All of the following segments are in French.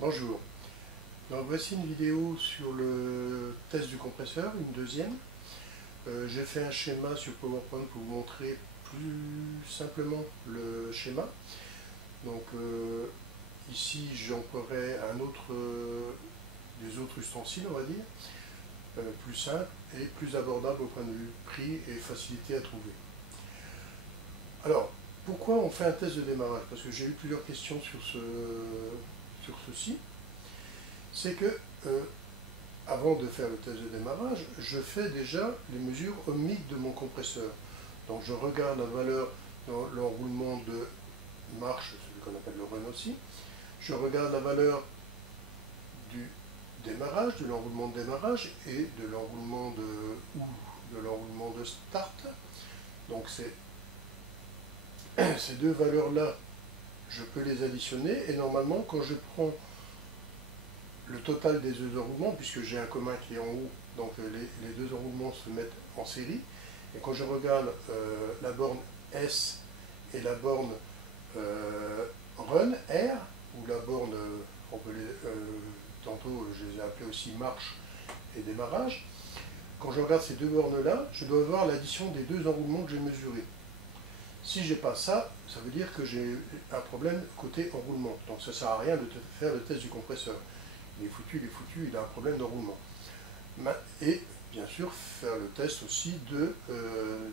Bonjour, donc voici une vidéo sur le test du compresseur, une deuxième. J'ai fait un schéma sur PowerPoint pour vous montrer plus simplement le schéma. Donc ici j'emploierai des autres ustensiles, on va dire, plus simple et plus abordable au point de vue prix et facilité à trouver. Alors, pourquoi on fait un test de démarrage? Parce que j'ai eu plusieurs questions sur ceci. C'est que, avant de faire le test de démarrage, je fais déjà les mesures ohmiques de mon compresseur. Donc je regarde la valeur de l'enroulement de marche, celui qu'on appelle le run aussi. Je regarde la valeur du démarrage, de l'enroulement de démarrage et de l'enroulement de start. Donc ces deux valeurs-là, je peux les additionner et normalement quand je prends le total des deux enroulements, puisque j'ai un commun qui est en haut, donc les deux enroulements se mettent en série. Et quand je regarde la borne S et la borne Run, R, ou la borne, tantôt je les ai appelées aussi marche et démarrage, quand je regarde ces deux bornes-là, je dois voir l'addition des deux enroulements que j'ai mesurés. Si je n'ai pas ça, ça veut dire que j'ai un problème côté enroulement. Donc ça ne sert à rien de faire le test du compresseur. Il est foutu, il a un problème d'enroulement. Et bien sûr, faire le test aussi de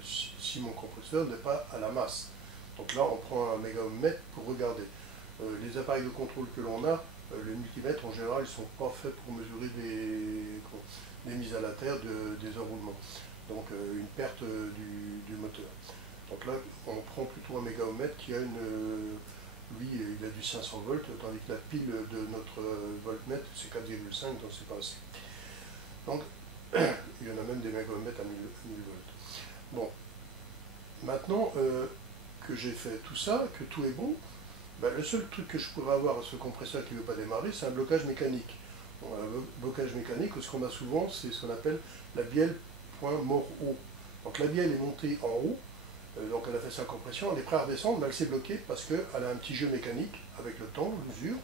si mon compresseur n'est pas à la masse. Donc là, on prend un mégaohmmètre pour regarder. Les appareils de contrôle que l'on a, les multimètres en général, ils ne sont pas faits pour mesurer des mises à la terre des enroulements. Donc une perte du moteur. Donc là, on prend plutôt un mégaohmmètre qui a lui, il a du 500 volts, tandis que la pile de notre voltmètre, c'est 4,5, donc c'est pas assez. Donc, il y en a même des mégaohmmètres à 1000 volts. Bon, maintenant que j'ai fait tout ça, que tout est bon, ben, le seul truc que je pourrais avoir à ce compresseur qui ne veut pas démarrer, c'est un blocage mécanique. Bon, un blocage mécanique, ce qu'on a souvent, c'est ce qu'on appelle la bielle point mort haut. Donc la bielle est montée en haut, donc elle a fait sa compression, elle est prête à redescendre, mais elle s'est bloquée parce qu'elle a un petit jeu mécanique avec le temps, l'usure,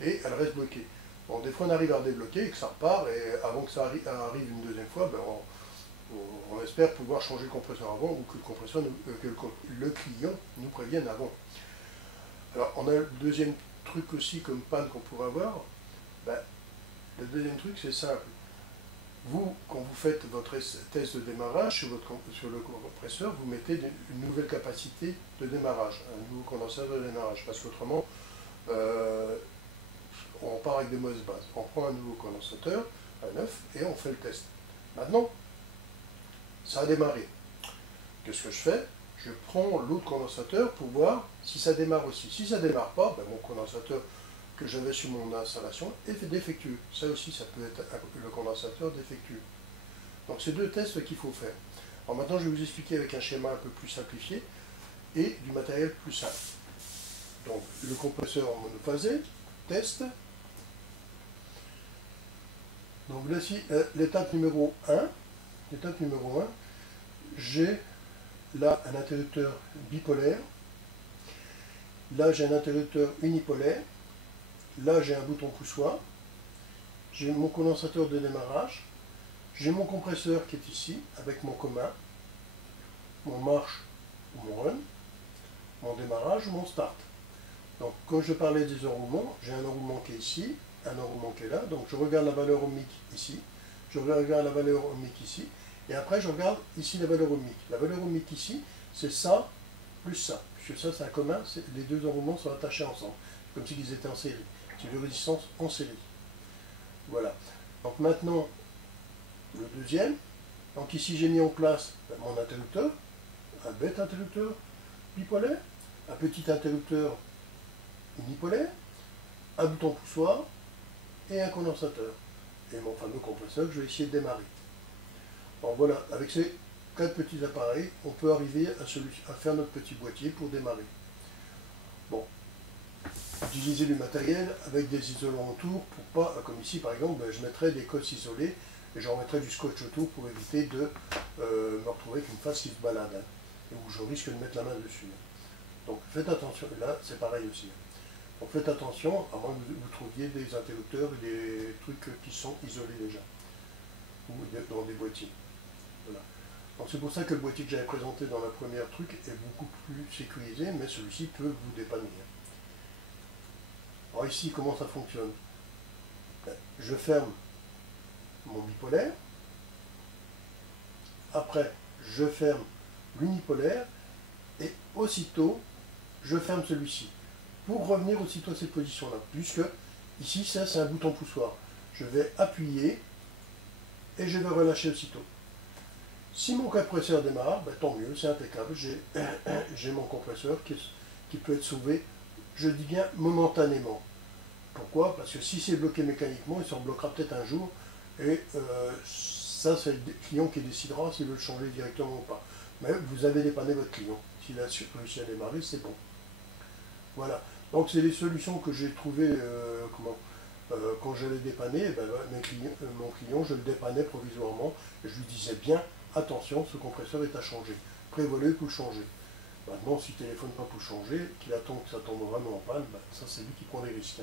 et elle reste bloquée. Bon, des fois on arrive à redébloquer et que ça repart, et avant que ça arrive une deuxième fois, ben, on espère pouvoir changer le compresseur avant, ou que le client nous prévienne avant. Alors on a le deuxième truc aussi comme panne qu'on pourrait avoir. Ben, le deuxième truc c'est simple. Vous, quand vous faites votre test de démarrage sur le compresseur, vous mettez une nouvelle capacité de démarrage, un nouveau condensateur de démarrage, parce qu'autrement, on part avec des mauvaises bases. On prend un nouveau condensateur, un neuf, et on fait le test. Maintenant, ça a démarré. Qu'est-ce que je fais? Je prends l'autre condensateur pour voir si ça démarre aussi. Si ça ne démarre pas, ben mon condensateur que j'avais sur mon installation est défectueux. Ça aussi, ça peut être le condensateur défectueux. Donc c'est deux tests qu'il faut faire. Alors maintenant, je vais vous expliquer avec un schéma un peu plus simplifié et du matériel plus simple. Donc le compresseur en monophasé, test. Donc voici l'étape numéro 1. L'étape numéro 1, j'ai là un interrupteur bipolaire. Là, j'ai un interrupteur unipolaire. Là, j'ai un bouton poussoir. J'ai mon condensateur de démarrage. J'ai mon compresseur qui est ici, avec mon commun, mon marche ou mon run, mon démarrage ou mon start. Donc, quand je parlais des enroulements, j'ai un enroulement qui est ici, un enroulement qui est là. Donc, je regarde la valeur ohmique ici. Je regarde la valeur ohmique ici. Et après, je regarde ici la valeur ohmique. La valeur ohmique ici, c'est ça plus ça. Puisque ça, c'est un commun. Les deux enroulements sont attachés ensemble. Comme s'ils étaient en série. C'est une résistance en série. Voilà. Donc maintenant, le deuxième. Donc ici, j'ai mis en place mon interrupteur, un bête interrupteur bipolaire, un petit interrupteur unipolaire, un bouton poussoir et un condensateur. Et mon fameux compresseur que je vais essayer de démarrer. Alors voilà, avec ces 4 petits appareils, on peut arriver à faire notre petit boîtier pour démarrer. Bon. Utiliser du matériel avec des isolants autour pour pas, comme ici par exemple, je mettrais des coques isolées et j'en mettrais du scotch autour pour éviter de me retrouver avec une face qui se balade, et où je risque de mettre la main dessus. Donc faites attention, là c'est pareil aussi. Donc faites attention, à moins que vous trouviez des interrupteurs et des trucs qui sont isolés déjà, ou dans des boîtiers. Voilà. Donc c'est pour ça que le boîtier que j'avais présenté dans la première truc est beaucoup plus sécurisé, mais celui-ci peut vous dépanner. Alors ici, comment ça fonctionne? Je ferme mon bipolaire, après je ferme l'unipolaire, et aussitôt je ferme celui-ci, pour revenir aussitôt à cette position-là, puisque ici ça c'est un bouton poussoir. Je vais appuyer et je vais relâcher aussitôt. Si mon compresseur démarre, ben, tant mieux, c'est impeccable, j'ai mon compresseur qui peut être sauvé, je dis bien momentanément. Pourquoi? Parce que si c'est bloqué mécaniquement, il s'en bloquera peut-être un jour, et ça c'est le client qui décidera s'il veut le changer directement ou pas. Mais vous avez dépanné votre client. S'il a réussi à démarrer, c'est bon. Voilà. Donc c'est les solutions que j'ai trouvées quand j'allais dépanner. Ben, mon client, je le dépannais provisoirement, et je lui disais bien, attention, ce compresseur est à changer. Prévoyez pour le changer. Maintenant, s'il ne téléphone pas pour le changer, qu'il attend que ça tombe vraiment en panne, ben, ça c'est lui qui prend les risques.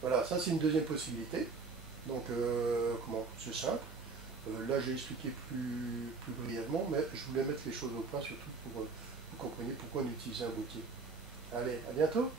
Voilà, ça c'est une deuxième possibilité. Donc, c'est simple. Là, j'ai expliqué plus brièvement, mais je voulais mettre les choses au point, surtout pour que vous compreniez pourquoi on utilisait un boîtier. Allez, à bientôt!